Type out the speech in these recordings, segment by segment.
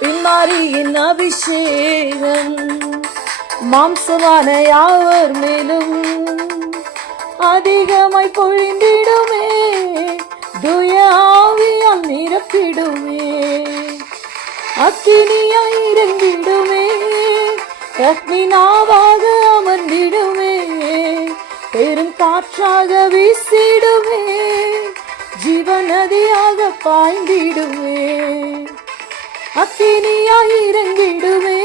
இம்மாரியின் அபிஷேகம். மாம்சமான யாவர் மேலும் அதிகமாய் பொழிந்திடுமே. துய ஆவியால் நிரப்பிடுமே. அக்கினியாய் இறங்கிடுமே. அக்னி நாவாக அமர்ந்திடுமே. பெரும் காற்றாக வீசிடுமே. ஜீவநதியாக பாய்ந்து அக்கினியாய் இறங்கிடுமே.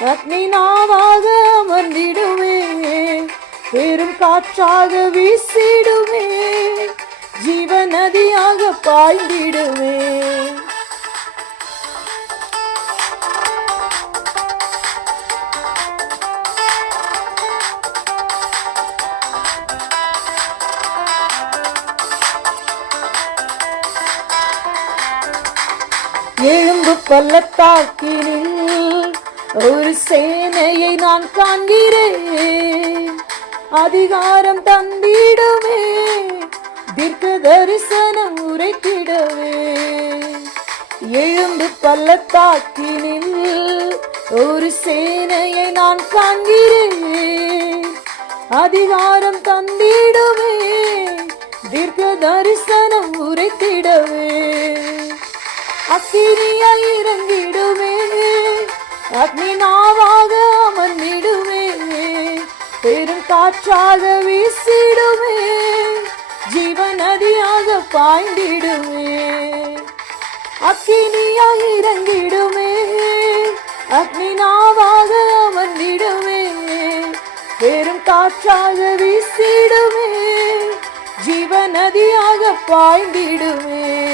அக்னி நாவாக அமர்ந்திடுமே. பெரும் காற்றாக வீசிடுமே. ஜீவநதியாக பாய்ந்திடுமே. எழும்பு பள்ளத்தாக்கினில் ஒரு சேனையை நான் காண்கிறேன். அதிகாரம் தந்திடுமே தீர்க்க தரிசனம் உரைத்திடவே எழும்பு பள்ளத்தாக்கினில் ஒரு சேனையை நான் காண்கிறேன். அதிகாரம் தந்திடுமே தீர்க்க தரிசனம் உரைத்திடவே அக்கினியாய் இறங்கிடுமே. அக்னி நாவாக அமர்ந்திடுமே. பெரும் காற்றாக வீசிடுமே. ஜீவநதியாக பாய்ந்திடுமே. அக்கினியாய் இறங்கிடுமே. அக்னி நாவாக அமர்ந்திடுமே. பெரும் காற்றாக வீசிடுமே. ஜீவநதியாக பாய்ந்திடுமே.